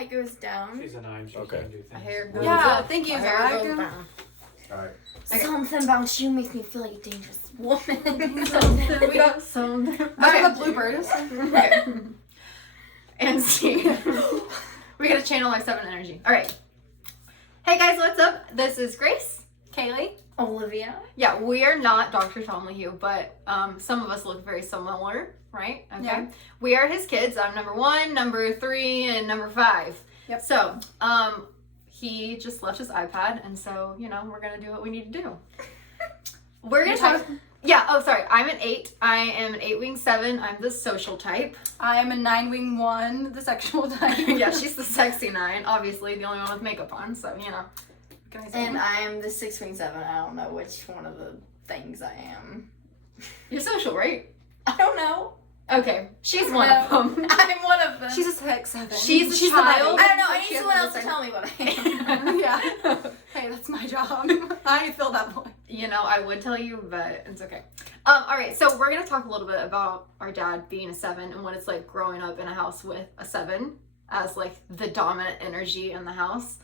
height goes down. She's a 9. She Okay. can do things. My hair goes Yeah, up. thank you, My hair goes Zach. down. Alright. Okay. Something about you makes me feel like a dangerous woman. We got some. Those are the bloopers. Okay. And see. We gotta channel our 7 energy. All right. Hey guys, what's up? This is Grace, Kaylee. Olivia. Yeah, we are not Dr. Tom LaHue, but some of us look very similar, right? Okay. Yeah. We are his kids. I'm number 1, number 3, and number 5. Yep. So, he just left his iPad, and so, you know, we're gonna do what we need to do. We're gonna talk. Yeah, oh, sorry. I'm an 8. I am an 8-wing 7. I'm the social type. I am a 9-wing 1, the sexual type. Yeah, she's the sexy 9, obviously, the only one with makeup on, so, you know. Can I say And that? I am the 6-wing 7. I don't know which one of the things I am. You're social, right? I don't know. Okay, she's one of them. I'm one of them. She's a 6-7. She's the child. baby. I don't know. I She need has someone to else to decide. tell me what I am. Yeah. Hey, that's my job. I fill that void. You know, I would tell you, but it's okay. All right, so we're going to talk a little bit about our dad being a 7 and what it's like growing up in a house with a 7 as, like, the dominant energy in the house.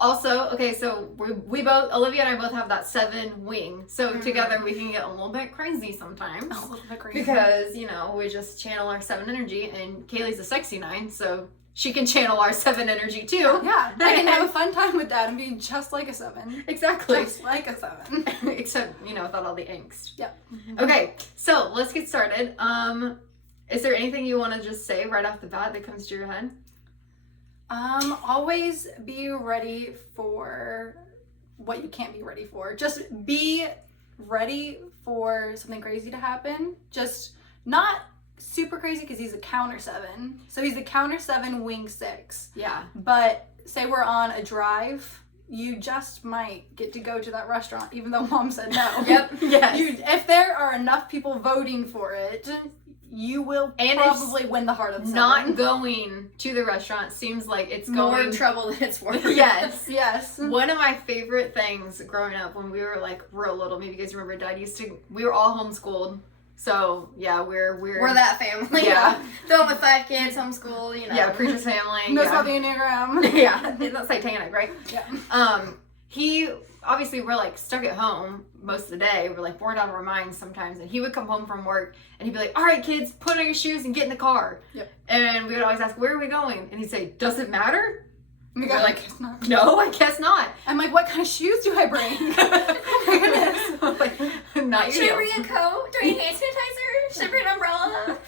Also, okay, so we both, Olivia and I both have that 7 wing. So together we can get a little bit crazy sometimes. A little bit crazy. Because, you know, we just channel our 7 energy, and Kaylee's a sexy 9, so she can channel our 7 energy too. Yeah, I can have a fun time with that and be just like a 7. Exactly. Just like a 7. Except, you know, without all the angst. Yep. Okay, so let's get started. Is there anything you want to just say right off the bat that comes to your head? Always be ready for what you can't be ready for. Just be ready for something crazy to happen. Just not super crazy because he's a counter 7. So he's a counter 7 wing 6. Yeah. But say we're on a drive, you just might get to go to that restaurant even though mom said no. Yep. Yes. If there are enough people voting for it, you will And probably win the heart of the 7. Not going to the restaurant seems like it's More going... trouble than it's worth. Yes. Yes. One of my favorite things growing up when we were like real little, maybe you guys remember Dad we were all homeschooled. So yeah, we're that family. Yeah. The one with 5 kids, homeschool, you know. Yeah, preacher's family. Knows yeah. about the Enneagram. Yeah, that's Titanic, right? Yeah. He obviously we're like stuck at home most of the day. We're like bored out of our minds sometimes, and he would come home from work and he'd be like, "All right, kids, put on your shoes and get in the car." Yep. And we would always ask, "Where are we going?" And he'd say, "Does it matter?" We We're like, guess not. "No, I guess not." I'm like, what kind of shoes do I bring? Oh my goodness. I'm like, not Should I your bring a coat? Do I need hand sanitizer? Should I bring an umbrella?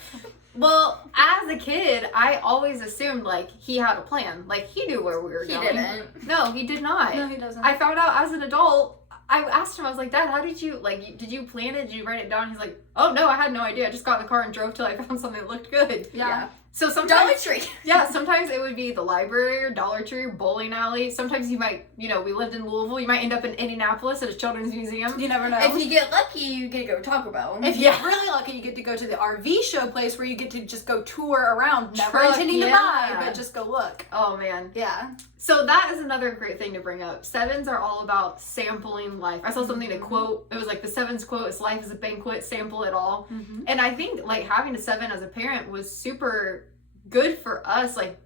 Well, as a kid, I always assumed like he had a plan. Like he knew where we were He going. didn't. No, he did not. No, he doesn't. I found out as an adult. I asked him, I was like, "Dad, how did you, like, did you plan it? Did you write it down?" He's like, "Oh, no, I had no idea. I just got in the car and drove till I found something that looked good." Yeah. So Dollar sometimes, Tree. yeah, sometimes it would be the library or Dollar Tree or bowling alley. Sometimes you might, you know, we lived in Louisville, you might end up in Indianapolis at a children's museum. You never know. If you get lucky, you get to go to Taco Bell. If you're really lucky, you get to go to the RV show place where you get to just go tour around, never Truck, intending to yeah. buy, but just go look. Oh, man. Yeah. So that is another great thing to bring up. 7s are all about sampling life. I saw something to quote. It was like the 7's quote is life is a banquet, sample it all. Mm-hmm. And I think like having a 7 as a parent was super good for us, like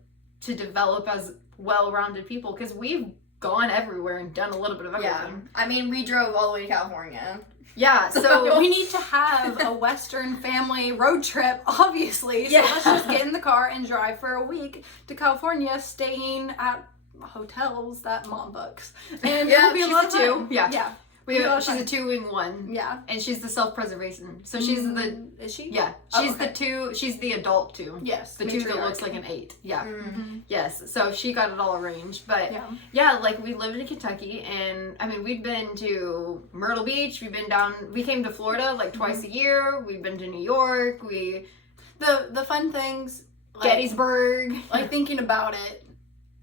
to develop as well-rounded people, because we've gone everywhere and done a little bit of everything. Yeah. I mean, we drove all the way to California. Yeah, so we need to have a Western family road trip, obviously. So Yeah. let's just get in the car and drive for a week to California, staying at hotels that mom books. And Yeah, it'll be a she's lot a of 2. fun. Yeah. Yeah. she's a 2-wing 1. Yeah. And she's the self-preservation. So she's the Is she? yeah, Oh, she's okay. the 2, she's the adult 2. Yes. The 2 that matriarch. looks like an 8. Yeah. Mm. Yes. So she got it all arranged. But Yeah. yeah, like we lived in Kentucky, and I mean we'd been to Myrtle Beach, we came to Florida like twice a year, we've been to New York, The fun things, like, Gettysburg. like thinking about it,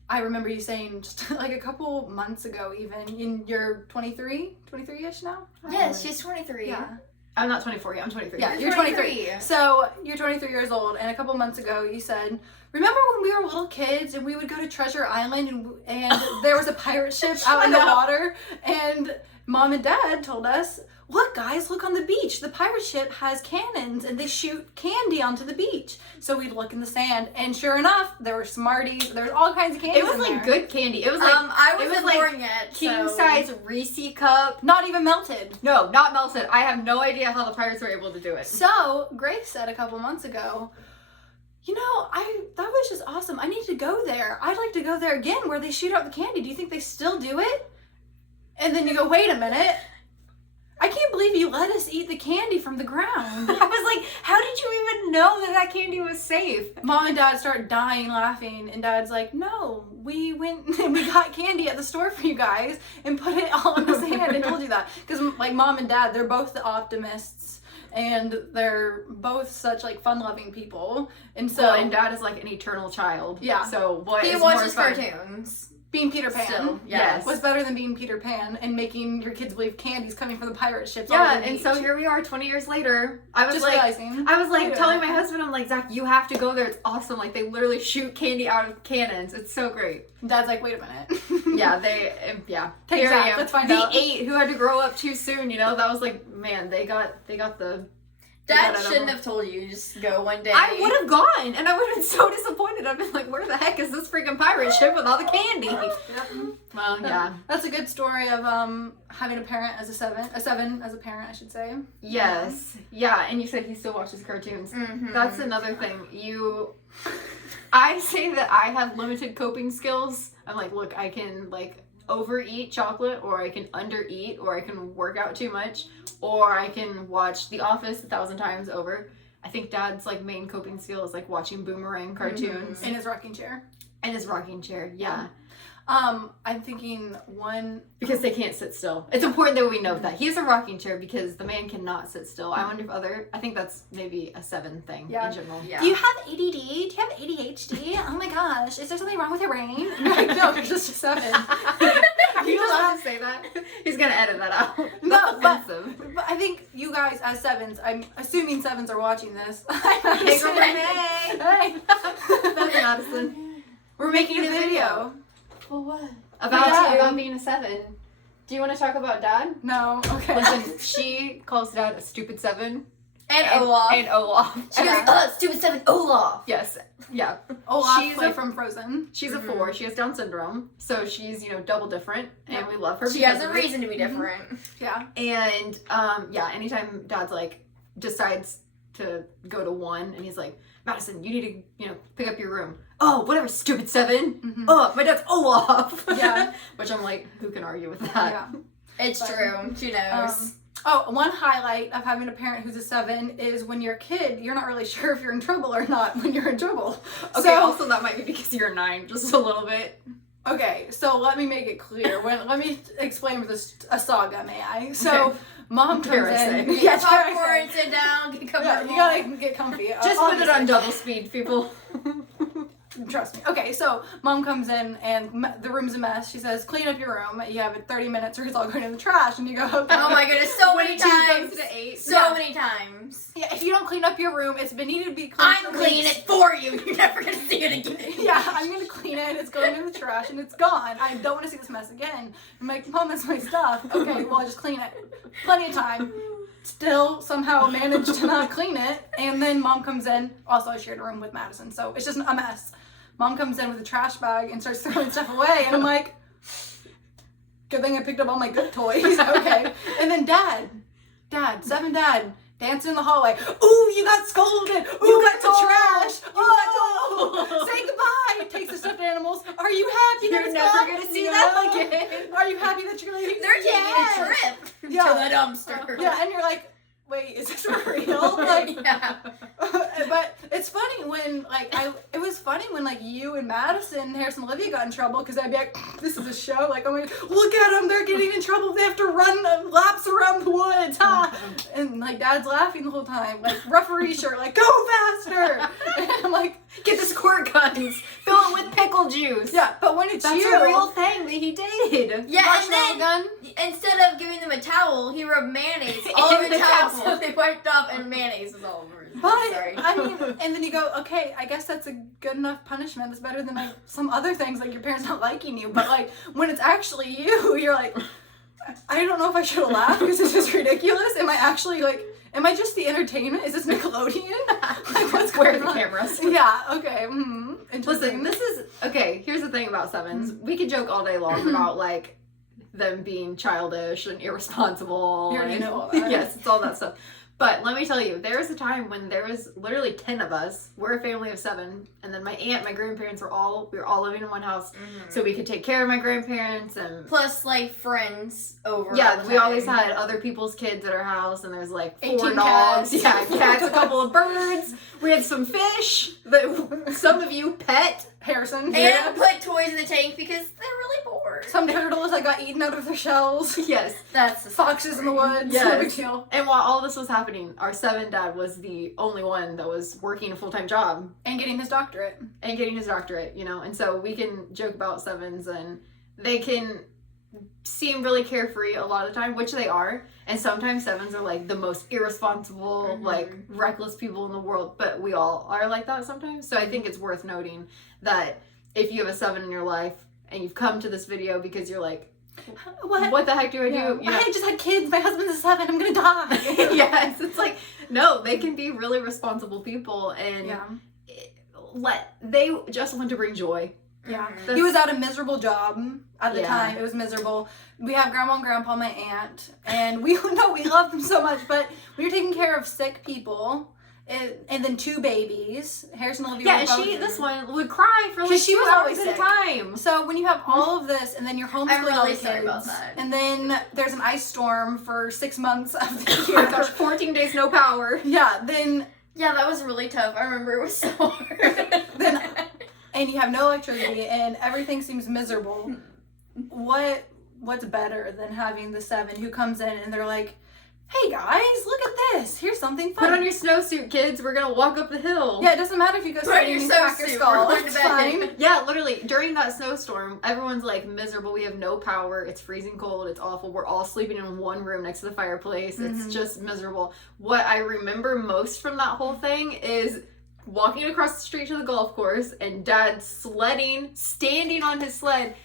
I remember you saying just like a couple months ago, even you're 23-ish now? Yes, she's 23. Yeah. I'm not 24 yet, I'm 23. Yeah, You're you're 23. 23. So you're 23 years old, and a couple months ago you said, remember when we were little kids and we would go to Treasure Island and there was a pirate ship out in the water, and Mom and Dad told us, look guys, look on the beach. The pirate ship has cannons and they shoot candy onto the beach. So we'd look in the sand and sure enough, there were Smarties, there was all kinds of candy. It was like good candy. It was like I it wasn't was like born yet. king so- size Reese cup. Not even melted. No, not melted. I have no idea how the pirates were able to do it. So Grace said a couple months ago, you know, that was just awesome. I need to go there. I'd like to go there again where they shoot out the candy. Do you think they still do it? And then you go, wait a minute. I can't believe you let us eat the candy from the ground. I was like, how did you even know that candy was safe? Mom and Dad start dying laughing, and Dad's like, no, we went and we got candy at the store for you guys and put it all in the sand and told you that. Because like Mom and Dad, they're both the optimists and they're both such like fun-loving people. And so Well, and Dad is like an eternal child. Yeah. So what He is watches more fun? cartoons. being Peter Pan Still, yes. was better than being Peter Pan and making your kids believe candy's coming from the pirate ships. all Yeah, over the and so beach. here we are 20 years later. I was Just like, realizing. telling my husband, I'm like, Zach, you have to go there. It's awesome. Like, they literally shoot candy out of cannons. It's so great. Dad's like, wait a minute. Yeah, Take Here I Zach, am. let's find the out. 8 who had to grow up too soon, you know? That was like, man, they got the... Dad I don't shouldn't know. have told you. Just go one day. I would have gone, and I would have been so disappointed. I've been like, where the heck is this freaking pirate ship with all the candy? Well, yeah. That's a good story of having a parent as a seven as a parent, I should say. Yes. Yeah, and you said he still watches cartoons. Mhm. That's another thing. I say that I have limited coping skills. I'm like, look, I can like overeat chocolate, or I can undereat, or I can work out too much, or I can watch The Office 1,000 times over. I think Dad's like main coping skill is like watching Boomerang cartoons In his rocking chair. and his rocking chair. Yeah. I'm thinking one. Because they can't sit still. It's important that we know that. He has a rocking chair because the man cannot sit still. I wonder if I think that's maybe a 7 thing Yeah. in general. Yeah. Do you have ADD? Do you have ADHD? Oh my gosh, is there something wrong with your brain? You're like, no, you're just a 7. Are you allowed to say that? He's gonna edit that out. No, That's but, offensive. but I think you guys as 7s, I'm assuming 7s are watching this. Hey, girl, Hey. Renee. That's Madison. We're making a video. Well, what? About being a 7. Do you want to talk about Dad? No, okay. Listen, she calls Dad a stupid 7. And Olaf. And Olaf. She goes, stupid 7 Olaf. Yes. Yeah. Olaf She's play a- from Frozen. She's a 4. She has Down syndrome. So she's, double different. And we love her. She because has a of it. reason to be different. Yeah. And anytime Dad's like decides to go to 1 and he's like, Madison, you need to, pick up your room. Oh, whatever, stupid 7. Mhm. Oh, my dad's Olaf. Yeah. Which I'm like, who can argue with that? Yeah. It's But, true. She knows. One highlight of having a parent who's a 7 is when you're a kid, you're not really sure if you're in trouble or not when you're in trouble. Okay, So- also that might be because you're 9, just a little bit. Okay, so let me make it clear. Let me explain with a saga, may I? So, Okay. Mom comes Dare I say. in. Get Yeah, dare I popcorn, say. sit down, get Yeah, comfortable. you gotta get comfy. Just put it on obviously. double speed, people. Trust me. Okay, so Mom comes in and the room's a mess. She says, clean up your room. You have 30 minutes or it's all going in the trash. And you go, okay. Oh my goodness, so many 22 times. goes to 8. So many times. Yeah, if you don't clean up your room, it's been needed to be cleaned. I'm for cleaning weeks. it for you. You're never gonna see it again. Yeah, I'm gonna clean it. It's going in the trash and it's gone. I don't want to see this mess again. I'm like, Mom, that's my stuff. Okay, well, I just clean it. Plenty of time. Still somehow managed to not clean it. And then Mom comes in. Also, I shared a room with Madison, so it's just a mess. Mom comes in with a trash bag and starts throwing stuff away. And I'm like, good thing I picked up all my good toys. Okay. And then Dad, 7 Dad, dancing in the hallway. Ooh, you got scolded. Ooh, you got the told. trash. You Oh, say goodbye. Takes the stuffed animals. Are you happy that You're it's never gone? gonna see No. that again. Are you happy that you're leaving? They're taking Yes. a trip Yeah. to the dumpster. Yeah, and you're like, wait, is this real? Like, Yeah. but it's funny when it was funny when you and Madison, Harrison, and Olivia got in trouble because I'd be like, this is a show. Like, I'm like, look at them, they're getting in trouble. They have to run laps around the woods, huh? And Dad's laughing the whole time, referee shirt, go faster. And I'm like, Get the squirt guns. Fill it with pickle juice. yeah, but when it's That's you, a real thing that he did. Yeah, and marshmallow then gun. instead of giving them a towel, he rubbed mayonnaise all In over the the towel, towel. so they wiped off and mayonnaise was all over. But Sorry. I mean, and then you go, okay, I guess that's a good enough punishment. It's better than some other things, like your parents not liking you. But when it's actually you, you're like, I don't know if I should have laughed because this is ridiculous. Am I actually am I just the entertainment? Is this Nickelodeon? Like, what's Where going are the on? cameras? Yeah, okay. Listen, this is, okay, here's the thing about sevens. We could joke all day long about, like, them being childish and irresponsible. You already and, know all that. Yes, it's all that stuff. But let me tell you, there was a time when there was literally 10 of us. We're a family of 7. And then my aunt, my grandparents we were all living in one house. So we could take care of my grandparents and... Plus, like, friends over. Yeah, all the we always time. had other people's kids at our house, and there's like 4 18 dogs. cats. Yeah, cats, a couple of birds. We had some fish that some of you pet. Harrison. And put toys in the tank because they're really bored. Some turtles that got eaten out of their shells. Yes. That's the Foxes in the woods. Yes. No big deal. And while all this was happening, our 7 dad was the only one that was working a full-time job. And getting his doctorate. And getting his doctorate, you know. And so we can joke about 7s, and they can seem really carefree a lot of the time, which they are. And sometimes 7s are like the most irresponsible, like reckless people in the world. But we all are like that sometimes. So I think it's worth noting that if you have a 7 in your life and you've come to this video because you're like, what the heck do I do? You know? I just had kids. My husband's a 7. I'm gonna die. Yes, it's like, no, they can be really responsible people, and they just want to bring joy. Yeah. He was at a miserable job at the time. It was miserable. We have grandma and grandpa, my aunt, and we love them so much, but we were taking care of sick people. And then 2 babies, Harrison and Olivia. Yeah, and this one would cry for like she was 2 always hours at a sick. time. So when you have all of this, and then you're homeschooling I'm really all the sorry kids, about that. and then there's an ice storm for 6 months of the Oh year. my gosh, 14 days no power. Yeah, then Yeah, that was really tough. I remember it was so hard. and you have no electricity, and everything seems miserable. What's better than having the 7 who comes in and they're like, hey guys, look at this. Here's something fun. Put on your snowsuit, kids. We're gonna walk up the hill. Yeah, it doesn't matter if you go Put on sledding your and crack your snowsuit. skull. We're going to It's bed. fine. Yeah, literally, during that snowstorm, everyone's like miserable. We have no power. It's freezing cold. It's awful. We're all sleeping in one room next to the fireplace. It's just miserable. What I remember most from that whole thing is walking across the street to the golf course and Dad sledding, standing on his sled,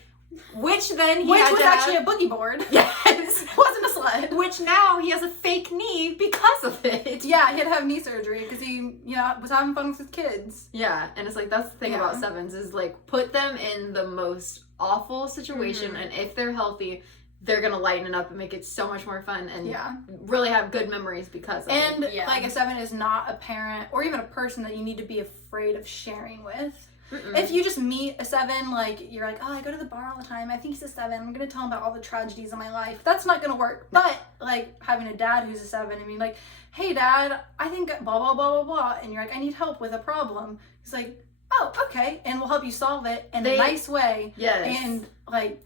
which then he Which had was to actually have, a boogie board. yes, It wasn't a sled. which now he has a fake knee because of it. Yeah, he had to have knee surgery because he, was having fun with his kids. Yeah, and it's like, that's the thing about 7s is like, put them in the most awful situation, and if they're healthy, they're gonna lighten it up and make it so much more fun and really have good memories because of And it. like a 7 is not a parent or even a person that you need to be afraid of sharing with. If you just meet a 7, like, you're like, oh, I go to the bar all the time. I think he's a 7. I'm going to tell him about all the tragedies of my life. That's not going to work. But, like, having a dad who's a 7 and being like, hey, Dad, I think blah, blah, blah, blah, blah. And you're like, I need help with a problem. He's like, oh, okay. And we'll help you solve it in a nice way. Yes. And, like,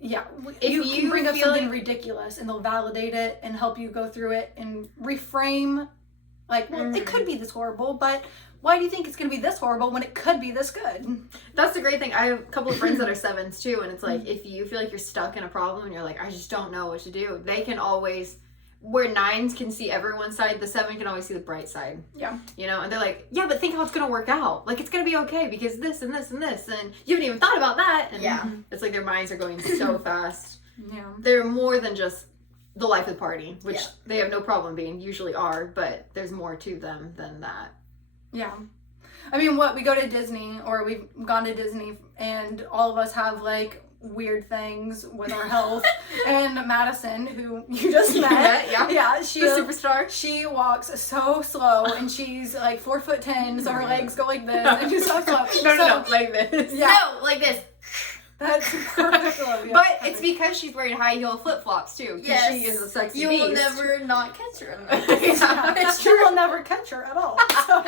yeah, If you can bring up feel something like- ridiculous and they'll validate it and help you go through it and reframe, like, well, it could be this horrible, but why do you think it's going to be this horrible when it could be this good? That's the great thing. I have a couple of friends that are 7s too, and it's like, if you feel like you're stuck in a problem and you're like, I just don't know what to do, they can always, where 9s can see everyone's side, the 7 can always see the bright side. Yeah. You know, and they're like, yeah, but think how it's going to work out. Like, it's going to be okay because this and this and this, and you haven't even thought about that. And it's like their minds are going so fast. Yeah. They're more than just the life of the party, which they have no problem being, usually are, but there's more to them than that. Yeah. I mean, we go to Disney, or we've gone to Disney, and all of us have, like, weird things with our health. And Madison, who you just met. Yeah, She's a superstar. She walks so slow, and she's, like, 4'10", so her legs go like this, and she's so slow. No, like this. Yeah. No, like this. That's perfect. But it's because she's wearing high heel flip flops too. Because Yes. she is a sexy You beast. will never not catch her in Yeah, it's true. We'll never catch her at all. So,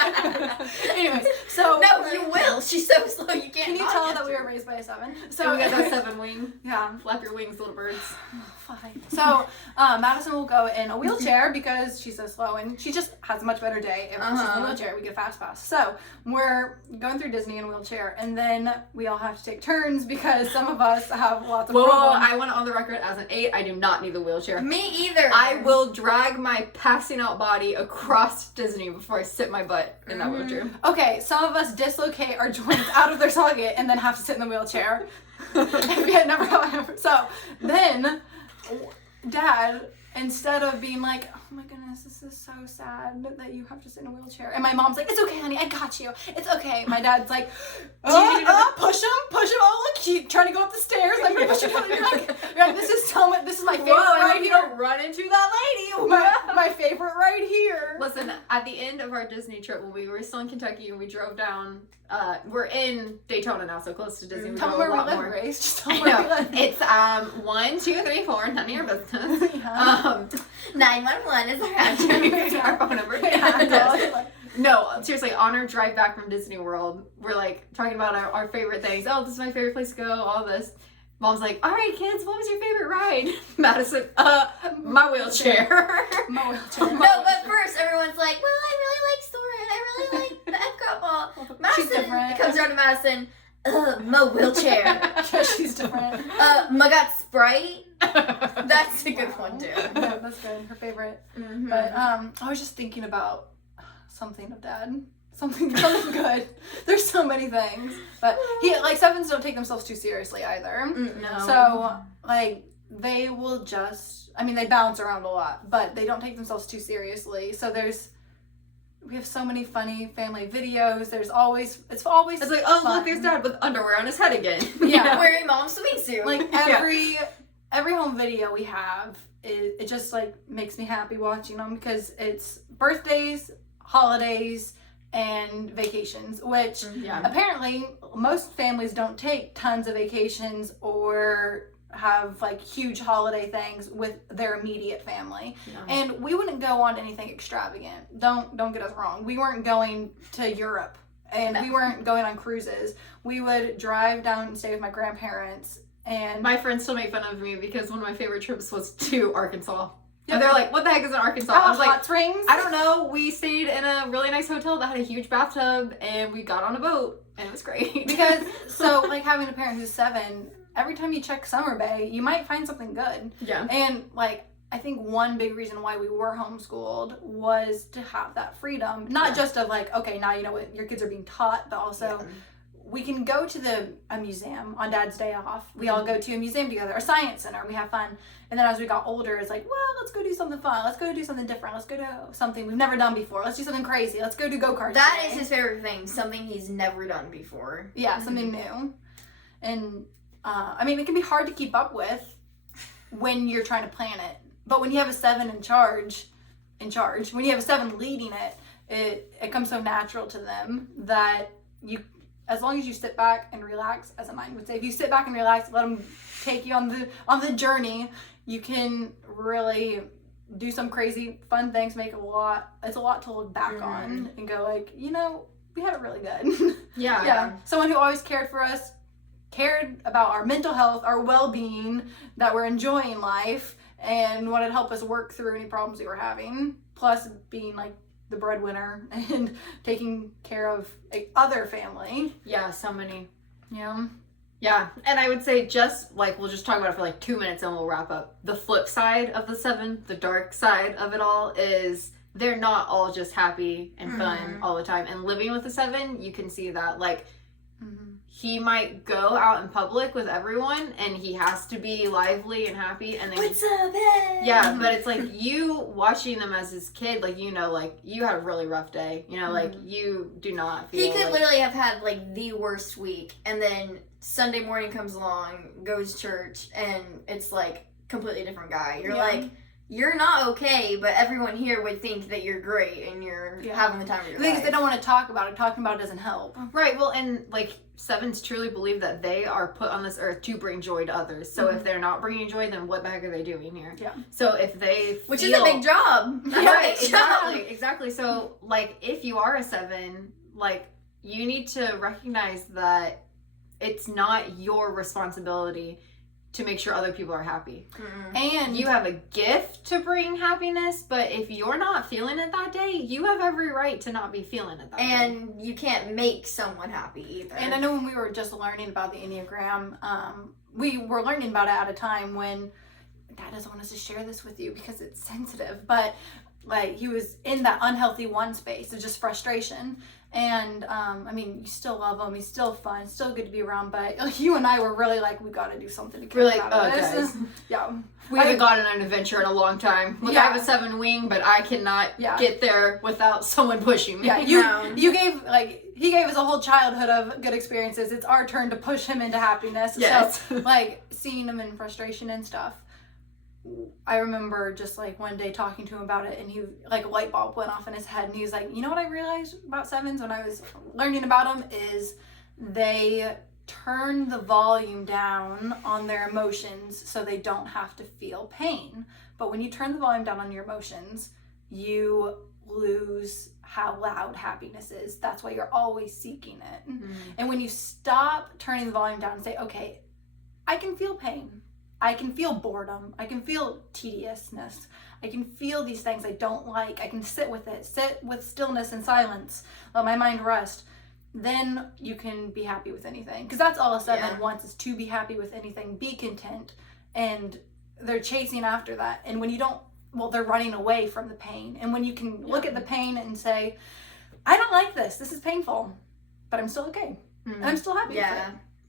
anyways, so No, you will. She's so slow you can't. Can you not tell catch that we her. were raised by a 7? So we got that 7 wing. Yeah. Flap your wings, little birds. Fine. So Madison will go in a wheelchair because she's so slow, and she just has a much better day if she's in a wheelchair. We get a fast pass. So we're going through Disney in a wheelchair, and then we all have to take turns because some of us have lots of Whoa, problems. I want it on the record as an 8. I do not need the wheelchair. Me either. I will drag my passing out body across Disney before I sit my butt in that wheelchair. Okay, some of us dislocate our joints out of their socket and then have to sit in the wheelchair. If we had never. So then Dad, instead of being like, oh my goodness, this is so sad that you have to sit in a wheelchair. And my mom's like, it's okay, honey, I got you. It's okay. My dad's like, push him. Oh, look, he's trying to go up the stairs. I'm going to push him. You're like, this is my favorite right here. Run into that lady. My favorite right here. Listen, at the end of our Disney trip, when we were still in Kentucky and we drove down, we're in Daytona now, so close to Disney. Tell them where we live, Grace. Just tell them where we live. It's 1, 2, 3, 4, none of your business. 911 is our phone number. No, seriously, on our drive back from Disney World, we're like talking about our favorite things. Oh, this is my favorite place to go, all this. Mom's like, all right, kids, what was your favorite ride? Madison, my wheelchair. No, but first everyone's like, well, I really like Soren. I really like the Epcot ball. Madison comes around to Madison, my wheelchair. Yeah, she's different. My got Sprite. That's a good one too. Yeah, that's good. Her favorite. Mm-hmm. But I was just thinking about something of Dad. Something good. There's so many things. But sevens don't take themselves too seriously either. No. So they will just, they bounce around a lot, but they don't take themselves too seriously. So we have so many funny family videos. It's always It's like, oh, fun. look, there's Dad with underwear on his head again. Yeah. Wearing mom's swimming suit. Like every home video we have, it just makes me happy watching them because it's birthdays, holidays, and vacations, which apparently most families don't take tons of vacations or have huge holiday things with their immediate family. And we wouldn't go on anything extravagant. Don't get us wrong. We weren't going to Europe and we weren't going on cruises. We would drive down and stay with my grandparents. And my friends still make fun of me because one of my favorite trips was to Arkansas. And they're like, what the heck is in Arkansas? I was like, hot springs? I don't know. We stayed in a really nice hotel that had a huge bathtub and we got on a boat and it was great. Because, having a parent who's 7, every time you check Summer Bay, you might find something good. Yeah. And, I think one big reason why we were homeschooled was to have that freedom. Not just of, okay, now you know what your kids are being taught, but also we can go to a museum on Dad's day off. We all go to a museum together, a science center, and we have fun. And then as we got older, it's like, well, let's go do something fun. Let's go do something different. Let's go do something we've never done before. Let's do something crazy. Let's go do go-karts. That is his favorite thing. Something he's never done before. Yeah, something new. And, it can be hard to keep up with when you're trying to plan it. But when you have a 7 in charge, when you have a 7 leading it comes so natural to them that as long as you sit back and relax, as a mind would say, if you sit back and relax, let them take you on the journey, you can really do some crazy fun things, it's a lot to look back on and go we had it really good. Yeah. Someone who always cared for us, cared about our mental health, our well-being, that we're enjoying life, and wanted to help us work through any problems we were having, plus being the breadwinner and taking care of other family. Yeah, so many. Yeah. Yeah, and I would say we'll just talk about it for 2 minutes and we'll wrap up. The flip side of the 7, the dark side of it all is they're not all just happy and fun all the time. And living with a 7, you can see that he might go out in public with everyone and he has to be lively and happy and then what's up, hey? Yeah, but it's you watching them as his kid, you had a really rough day, you do not feel he could literally have had the worst week, and then Sunday morning comes along, goes to church, and it's completely different guy. You're you're not okay, but everyone here would think that you're great and you're having the time of your life. Because they don't want to talk about it. Talking about it doesn't help. Right, well, and 7s truly believe that they are put on this earth to bring joy to others. So if they're not bringing joy, then what the heck are they doing here? Yeah. So if they Which is a big job. Right, exactly. So, if you are a 7, you need to recognize that it's not your responsibility to make sure other people are happy. And you have a gift to bring happiness, but if you're not feeling it that day, you have every right to not be feeling it that day. And you can't make someone happy either. And I know when we were just learning about the Enneagram, we were learning about it at a time when Dad doesn't want us to share this with you because it's sensitive, but he was in that unhealthy 1 space of just frustration. And I mean, you still love him. He's still fun. It's still good to be around. But you and I were really like, we got to do something to kick him out of this. Guys. Yeah. We haven't gotten on an adventure in a long time. Look, I have a 7 wing, but I cannot get there without someone pushing me. Yeah, you gave, like, he gave us a whole childhood of good experiences. It's our turn to push him into happiness. Yes. So, like, seeing him in frustration and stuff. I remember just, like, one day talking to him about it, and he, like, a light bulb went off in his head, and he was like, you know what I realized about 7s when I was learning about them is they turn the volume down on their emotions so they don't have to feel pain. But when you turn the volume down on your emotions, you lose how loud happiness is. That's why you're always seeking it. Mm-hmm. And when you stop turning the volume down and say, okay, I can feel pain. I can feel boredom. I can feel tediousness. I can feel these things I don't like. I can sit with it. Sit with stillness and silence. Let my mind rest. Then you can be happy with anything. Because that's all a 7 wants, is to be happy with anything. Be content. And they're chasing after that. And when you don't, well, they're running away from the pain. And when you can look at the pain and say, I don't like this. This is painful. But I'm still okay. Mm-hmm. And I'm still happy with it.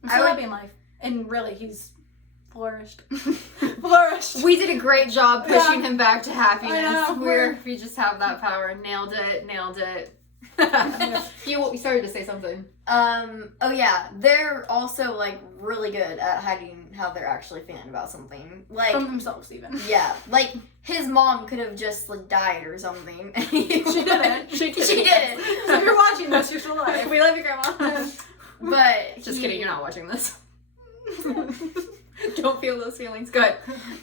I'm still happy in life. And really, he's flourished. We did a great job pushing him back to happiness. We just have that power. Nailed it. You started to say something. Oh yeah, they're also like really good at hiding how they're actually feeling about something, like from themselves even. Yeah, like his mom could have just like died or something. She didn't. She didn't. So if you're watching this, you're still alive. We love you, Grandma. But just kidding, you're not watching this. Don't feel those feelings. Good.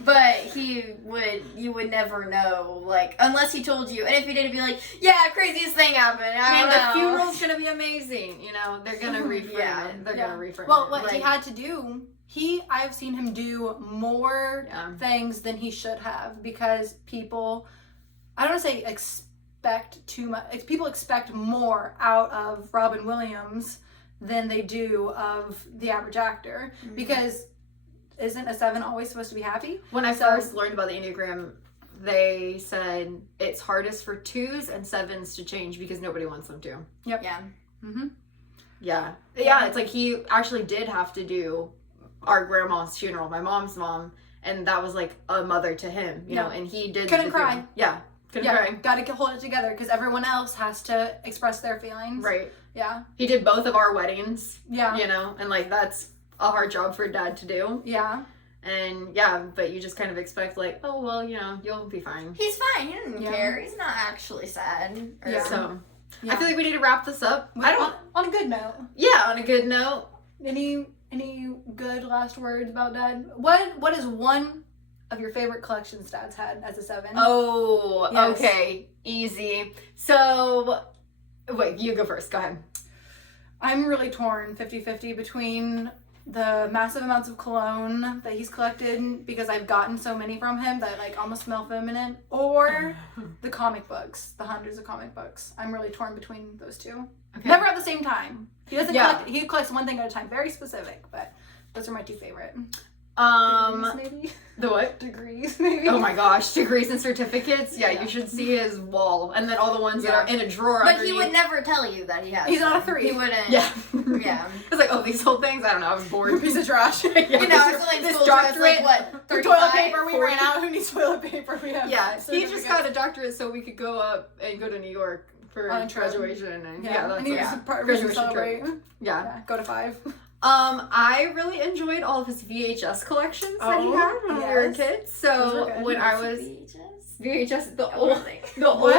But you would never know, like, unless he told you. And if he did, he'd be like, yeah, craziest thing happened. The funeral's gonna be amazing. You know, they're gonna reframe it. They're gonna reframe it. Well, what he had to do, I've seen him do more things than he should have, because people, I don't want to say expect too much. People expect more out of Robin Williams than they do of the average actor, because isn't a 7 always supposed to be happy? When I first learned about the Enneagram, they said it's hardest for 2s and 7s to change because nobody wants them to. Yep. Yeah. Mm-hmm. Yeah, it's like he actually did have to do our grandma's funeral, my mom's mom, and that was like a mother to him, you know, and he did. Couldn't cry. Yeah. Couldn't cry. Got to hold it together because everyone else has to express their feelings. Right. Yeah. He did both of our weddings. Yeah. You know, and like that's a hard job for Dad to do. Yeah. And but you just kind of expect like, oh well, you know, you'll be fine. He's fine. He doesn't care. He's not actually sad. So I feel like we need to wrap this up. On a good note. Yeah, on a good note. Any good last words about Dad? What is one of your favorite collections Dad's had as a 7? Oh, yes. Okay, easy. So, wait, you go first. Go ahead. I'm really torn 50-50 between the massive amounts of cologne that he's collected, because I've gotten so many from him that like almost smell feminine, or the comic books, the hundreds of comic books. I'm really torn between those two. Okay. Never at the same time. He doesn't collect, he collects one thing at a time, very specific, but those are my 2 favorite. Degrees, maybe? The what? Degrees, maybe. Oh my gosh, degrees and certificates? Yeah, you should see his wall. And then all the ones that are in a drawer But underneath. he would never tell you that he has He's not a 3. He wouldn't. Yeah. Yeah. It's like, oh, these whole things? I don't know, I was bored. Piece of trash. You know, I was only in school, doctorate, like, what, 35? Toilet paper, we ran out. Who needs toilet paper? We have. Yeah, he just got a doctorate so we could go up and go to New York for graduation. And that's graduation trip. Yeah. Go to 5. I really enjoyed all of his VHS collections that he had when we were kids. So when I was VHS, the old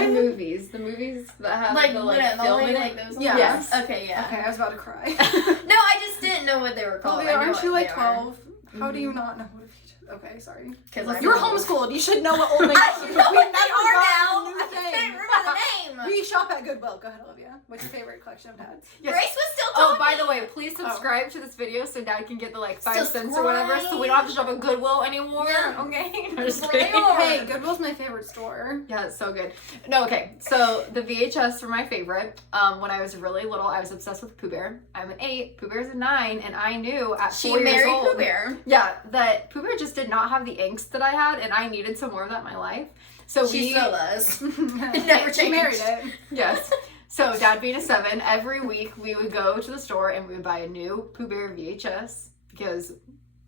movies, the movies that have like the only like those. Yeah. Yes. Okay. Yeah. Okay, I was about to cry. No, I just didn't know what they were called. Well, aren't you like 12? How do you not know what a VHS? Okay, sorry. Because you were homeschooled. You should know what old names are. I know what they are now. I can't remember the name. We shop at Goodwill. Go ahead, Olivia. What's your favorite collection of Dad's? Yes. Grace was still talking. Oh, by the way, please subscribe to this video so Dad can get the 5 cents or whatever, so we don't have to shop at Goodwill anymore. Yeah. Okay. I'm just kidding. Hey, Goodwill's my favorite store. Yeah, it's so good. No, okay. So the VHS were my favorite. When I was really little, I was obsessed with Pooh Bear. I'm an 8. Pooh Bear's a 9, and I knew at 4 years old. Pooh Bear. Yeah, that Pooh Bear just did not have the angst that I had, and I needed some more of that in my life. So she still does. Never changed. She married it. Yes. So, Dad being a 7, every week we would go to the store and we would buy a new Pooh Bear VHS because,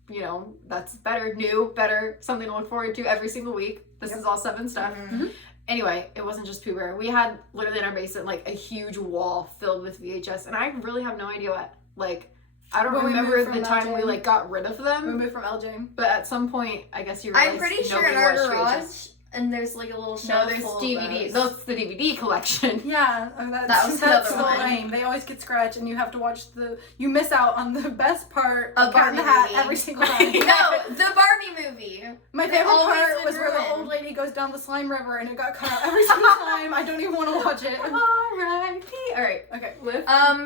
you know, that's better, new, better, something to look forward to every single week. This is all 7 stuff. Mm-hmm. Anyway, it wasn't just Pooh Bear. We had literally in our basement like a huge wall filled with VHS, and I really have no idea what, like, I don't remember the time we like got rid of them. We moved from LJ. But at some point, I guess you realized I'm pretty sure in our garage, and there's like a little shelf. No, there's full DVDs. of those. That's the DVD collection. Yeah, That was the that's other so one. lame. They always get scratched, and you have to watch you miss out on the best part A of Cat in the Barbie Hat movie. every single time. No, the Barbie movie. My They favorite always part was where the ruin. old lady goes down the slime river, and it got cut out every single time. I don't even want to watch it. Alright. Okay.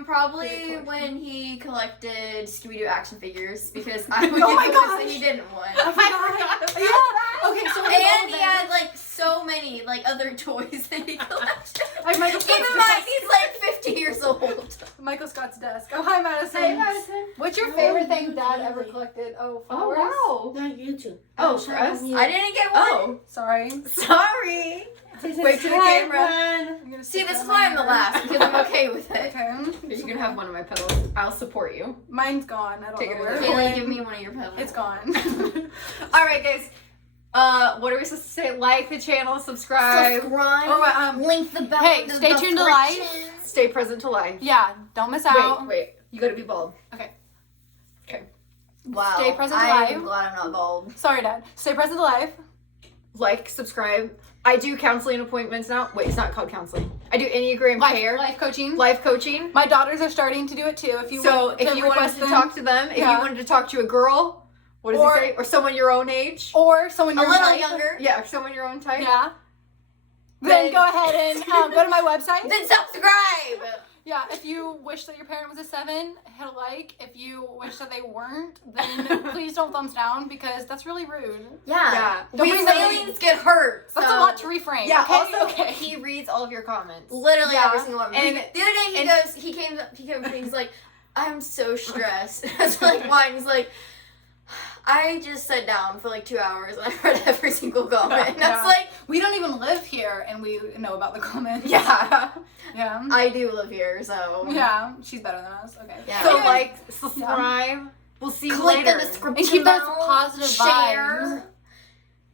Probably Good when he collected Scooby-Doo action figures because I would Oh my get the ones gosh. that he didn't I want. forgot. Yeah. Okay, so And he had like so many like other toys that he collected. Like Michael Keep Scott's in mind, desk. he's like 50 years old. Michael Scott's desk. Oh, hi, Madison. Hey, Madison. What's your favorite thing Dad ever collected? Oh, flowers. Oh, wow. Not you two. Oh, for us? I didn't get one. Oh. Sorry. Sorry. Wait to the camera. I'm gonna See, stick this that is why on I'm the here. last because I'm okay with it. Okay. You can have one of my pedals. I'll support you. Mine's gone. I don't Take know it where away. it Kayla, went. give me one of your pedals. It's gone. Alright, guys. What are we supposed to say? Like the channel, subscribe. Subscribe. Oh, link the bell. hey, stay tuned to live. Stay present to life. Yeah, don't miss out. Wait. You gotta be bald. Wow. Stay present I'm live. glad I'm not bald. Sorry, Dad. Stay present to life. Like, subscribe. I do counseling appointments now. Wait, it's not called counseling. I do Enneagram care, Life coaching. life coaching. My daughters are starting to do it too. If you So if you wanted request to them. talk to them, if you Yeah. wanted to talk to a girl, what does Or- he say? Or someone your own age. or someone A your little type. younger. Yeah, or someone your own type. Yeah. Then Then- go ahead and go to my website. Then subscribe. Yeah, if you wish that your parent was a 7, hit a like. If you wish that they weren't, then please don't thumbs down because that's really rude. Yeah. Don't We bring that aliens get hurt. That's so a lot to reframe. Yeah. Okay. Also, okay. he reads all of your comments. Literally Yeah. every single one. And- the other day he came up and he's like, I'm so stressed. I was like, why? And he's like, I just sat down for like 2 hours and I read every single comment. And I Yeah. was like, We don't even live here, and we know about the comments. Yeah. Yeah. I do live here, so. Yeah. She's better than us. Okay. Yeah. So Anyways, like, subscribe. We'll see you Click later. the description. and keep those below, positive share. vibes.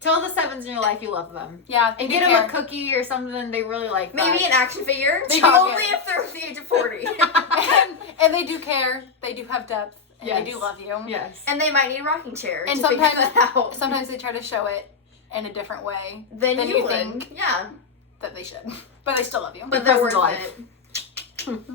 Tell the 7s in your life you love them. Yeah. And be get them care. a cookie or something they really like. Maybe an action figure. They do Only get- if they're the age of 40. and they do care. They do have depth. And Yes. they do love you. Yes. And they might need a rocking chair And to figure sometimes- that out. Sometimes they try to show it in a different way Then than you you would. think. Yeah. that they should. But they still love you. But they're present worth life. it.